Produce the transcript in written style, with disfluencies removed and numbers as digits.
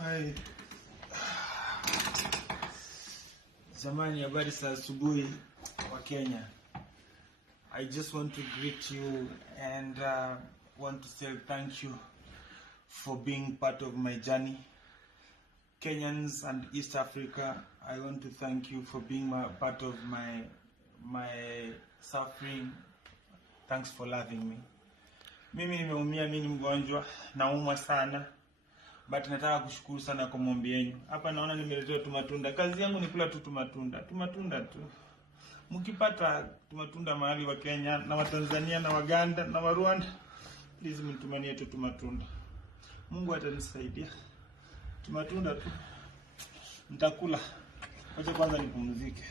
Hai. Zamani, habari za asubuhi wa Kenya. I just want to greet you and want to say thank you for being part of my journey. Kenyans and East Africa, I want to thank you for being part of my suffering. Thanks for loving me. Mimi nimeumia, mimi ni mgonjwa, naumwa sana. But nataka kushukuru sana kwa maombi yenu. Hapa naona nimeletewa tumatunda. Kazi yangu ni kula tu tumatunda. Tumatunda tu. Mkipata tumatunda mahali wa Kenya na wa Tanzania na Waganda na wa Rwanda, please mtumanie tu tumatunda. Mungu atanisaidia. Tumatunda tu. Nitakula. Wacha kwanza nipumzike.